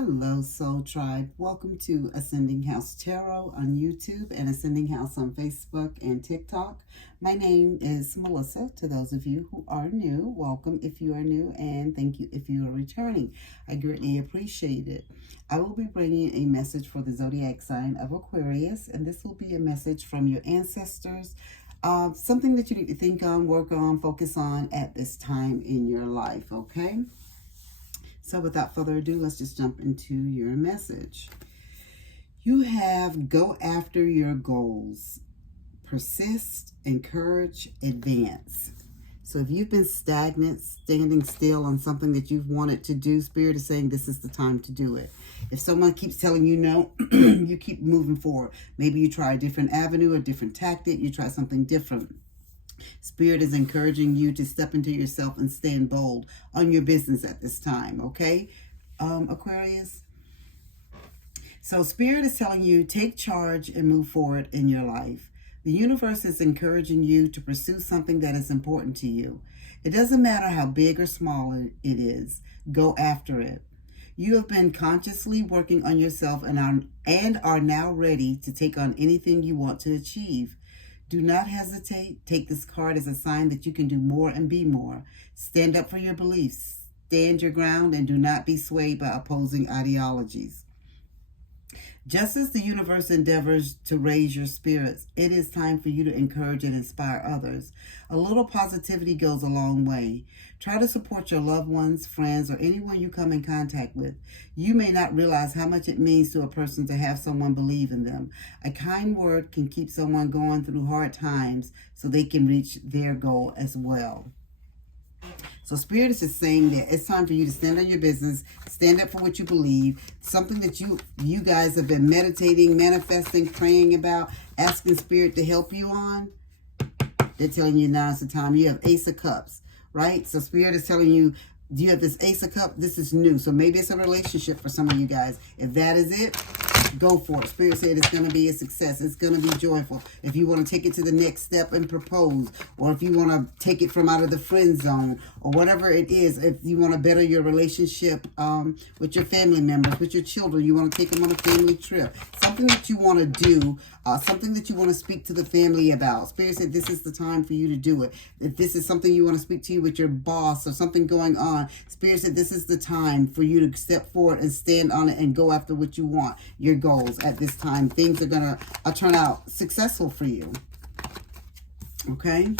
Hello, Soul Tribe. Welcome to Ascending House Tarot on YouTube and Ascending House on Facebook and TikTok. My name is Melissa. To those of you who are new, welcome if you are new, and thank you if you are returning. I greatly appreciate it. I will be bringing a message for the zodiac sign of Aquarius, and this will be a message from your ancestors. Something that you need to think on, work on, focus on at this time in your life, okay? So without further ado, let's just jump into your message. You have go after your goals. Persist, encourage, advance. So if you've been stagnant, standing still on something that you've wanted to do, Spirit is saying this is the time to do it. If someone keeps telling you no, you keep moving forward. Maybe you try a different avenue, a different tactic, you try something different. Spirit is encouraging you to step into yourself and stand bold on your business at this time, okay, Aquarius? So Spirit is telling you, take charge and move forward in your life. The universe is encouraging you to pursue something that is important to you. It doesn't matter how big or small it is. Go after it. You have been consciously working on yourself and are now ready to take on anything you want to achieve. Do not hesitate. Take this card as a sign that you can do more and be more. Stand up for your beliefs. Stand your ground and do not be swayed by opposing ideologies. Just as the universe endeavors to raise your spirits, it is time for you to encourage and inspire others. A little positivity goes a long way. Try to support your loved ones, friends, or anyone you come in contact with. You may not realize how much it means to a person to have someone believe in them. A kind word can keep someone going through hard times so they can reach their goal as well. So Spirit is just saying that it's time for you to stand on your business, stand up for what you believe, something that you guys have been meditating, manifesting, praying about, asking Spirit to help you on. They're telling you now is the time. You have Ace of Cups, right? So Spirit is telling you, you have this Ace of Cups. This is new. So maybe it's a relationship for some of you guys. If that is it, go for it. Spirit said it's going to be a success. It's going to be joyful. If you want to take it to the next step and propose, or if you want to take it from out of the friend zone, or whatever it is, if you want to better your relationship with your family members, with your children, you want to take them on a family trip, something that you want to do, something that you want to speak to the family about. Spirit said this is the time for you to do it. If this is something you want to speak to you with your boss or something going on, Spirit said this is the time for you to step forward and stand on it and go after what you want, your goals at this time. Things are going to turn out successful for you. Okay?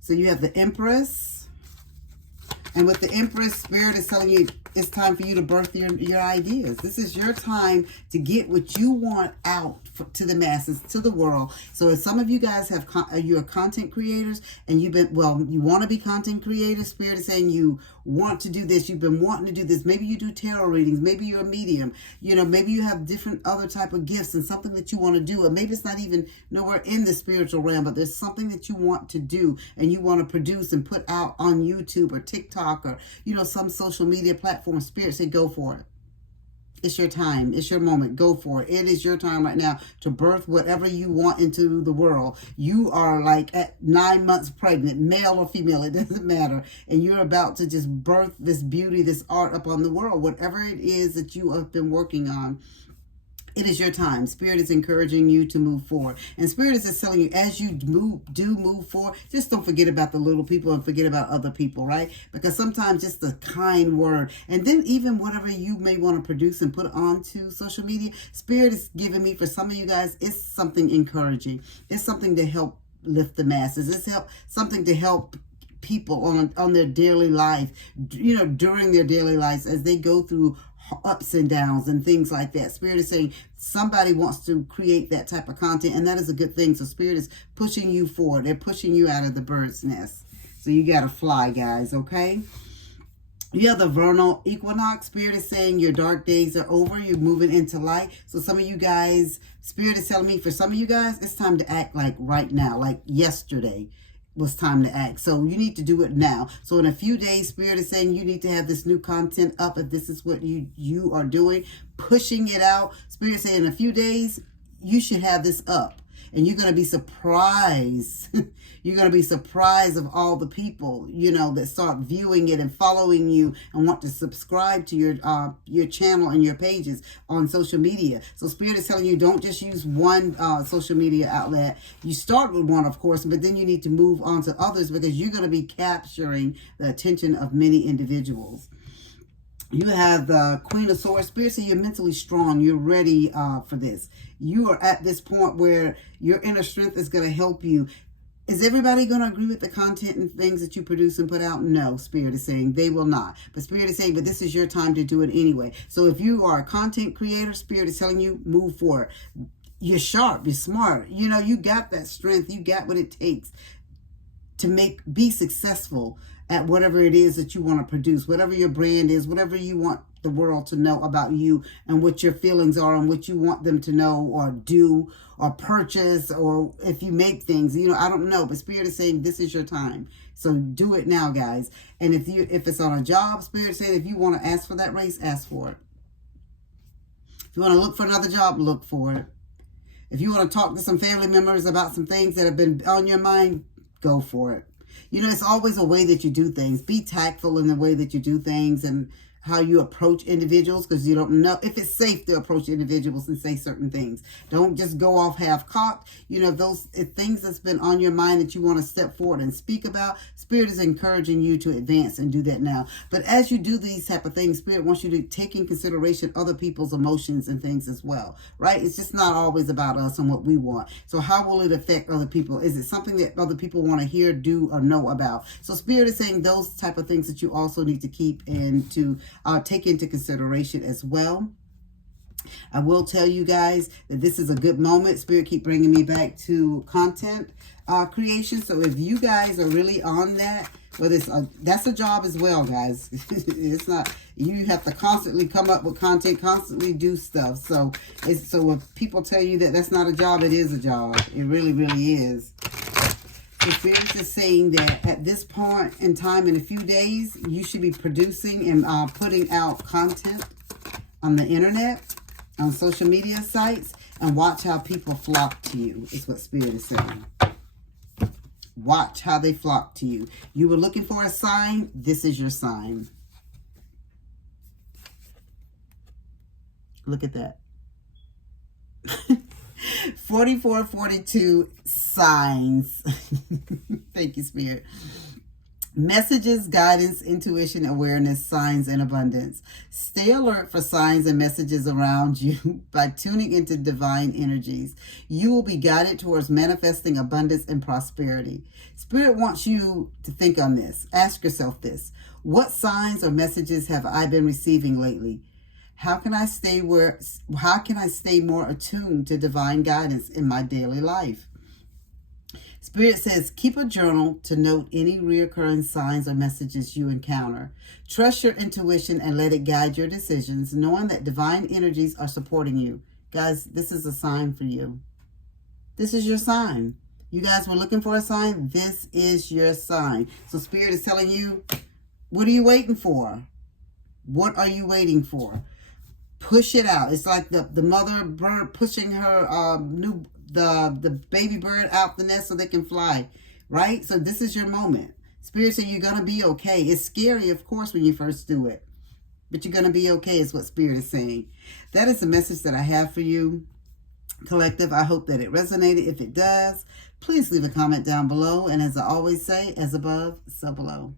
So you have the Empress. And with the Empress, Spirit is telling you it's time for you to birth your ideas. This is your time to get what you want out to the masses, to the world. So if some of you guys you're content creators and you want to be content creators, Spirit is saying you want to do this. You've been wanting to do this. Maybe you do tarot readings. Maybe you're a medium. You know, maybe you have different other type of gifts and something that you want to do. Or maybe it's not even nowhere in the spiritual realm, but there's something that you want to do and you want to produce and put out on YouTube or TikTok or, you know, some social media platform. Spirit say go for it. It's your time. It's your moment. Go for it. It is your time right now to birth whatever you want into the world. You are like at 9 months pregnant, male or female, it doesn't matter. And you're about to just birth this beauty, this art upon the world. Whatever it is that you have been working on, it is your time. Spirit is encouraging you to move forward. And Spirit is just telling you, as you move forward, just don't forget about the little people and forget about other people, right? Because sometimes just a kind word. And then even whatever you may want to produce and put onto social media, Spirit is giving me, for some of you guys, it's something encouraging. It's something to help lift the masses. It's something to help people on their daily life, you know, during their daily lives as they go through ups and downs and things like that. Spirit is saying somebody wants to create that type of content, and that is a good thing. So Spirit is pushing you forward. They're pushing you out of the bird's nest. So you got to fly, guys, okay? You have the vernal equinox. Spirit is saying your dark days are over. You're moving into light. So some of you guys, Spirit is telling me, for some of you guys, it's time to act like right now, like yesterday was time to act. So you need to do it now. So in a few days, Spirit is saying you need to have this new content up. If this is what you are doing, pushing it out. Spirit is saying in a few days, you should have this up. And you're going to be surprised. You're going to be surprised of all the people, you know, that start viewing it and following you and want to subscribe to your channel and your pages on social media. So Spirit is telling you, don't just use one social media outlet. You start with one, of course, but then you need to move on to others, because you're going to be capturing the attention of many individuals. You have the Queen of Swords. Spirit says you're mentally strong. You're ready for this. You are at this point where your inner strength is going to help you. Is everybody going to agree with the content and things that you produce and put out? No, Spirit is saying they will not. But Spirit is saying, but this is your time to do it anyway. So if you are a content creator, Spirit is telling you, move forward. You're sharp. You're smart. You know, you got that strength. You got what it takes to be successful at whatever it is that you want to produce, whatever your brand is, whatever you want the world to know about you and what your feelings are and what you want them to know or do or purchase, or if you make things, you know, I don't know, but Spirit is saying this is your time. So do it now, guys. And if it's on a job, Spirit said if you want to ask for that raise, ask for it. If you want to look for another job, look for it. If you want to talk to some family members about some things that have been on your mind, go for it. You know, it's always a way that you do things. Be tactful in the way that you do things and how you approach individuals, because you don't know if it's safe to approach individuals and say certain things. Don't just go off half-cocked. You know, if things that's been on your mind that you want to step forward and speak about, Spirit is encouraging you to advance and do that now. But as you do these type of things, Spirit wants you to take in consideration other people's emotions and things as well, right? It's just not always about us and what we want. So how will it affect other people? Is it something that other people want to hear, do, or know about? So Spirit is saying those type of things that you also need to keep and to take into consideration as well. I will tell you guys that this is a good moment. Spirit keep bringing me back to content creation. So if you guys are really on that, whether that's a job as well, guys. It's not, you have to constantly come up with content, constantly do stuff. So when people tell you that that's not a job, it is a job. It really, really is. The Spirit is saying that at this point in time, in a few days, you should be producing and putting out content on the internet, on social media sites, and watch how people flock to you, is what Spirit is saying. Watch how they flock to you. You were looking for a sign. This is your sign. Look at that. 4442 signs. Thank you, Spirit. Messages, guidance, intuition, awareness, signs, and abundance. Stay alert for signs and messages around you by tuning into divine energies. You will be guided towards manifesting abundance and prosperity. Spirit wants you to think on this. Ask yourself this. What signs or messages have I been receiving lately? How can I stay more attuned to divine guidance in my daily life? Spirit says, keep a journal to note any reoccurring signs or messages you encounter. Trust your intuition and let it guide your decisions, knowing that divine energies are supporting you. Guys, this is a sign for you. This is your sign. You guys were looking for a sign? This is your sign. So Spirit is telling you, what are you waiting for? What are you waiting for? Push it out. It's like the mother bird pushing her the baby bird out the nest so they can fly, right? So this is your moment. Spirit said you're going to be okay. It's scary, of course, when you first do it, but you're going to be okay is what Spirit is saying. That is the message that I have for you, collective. I hope that it resonated. If it does, please leave a comment down below. And as I always say, as above, so below.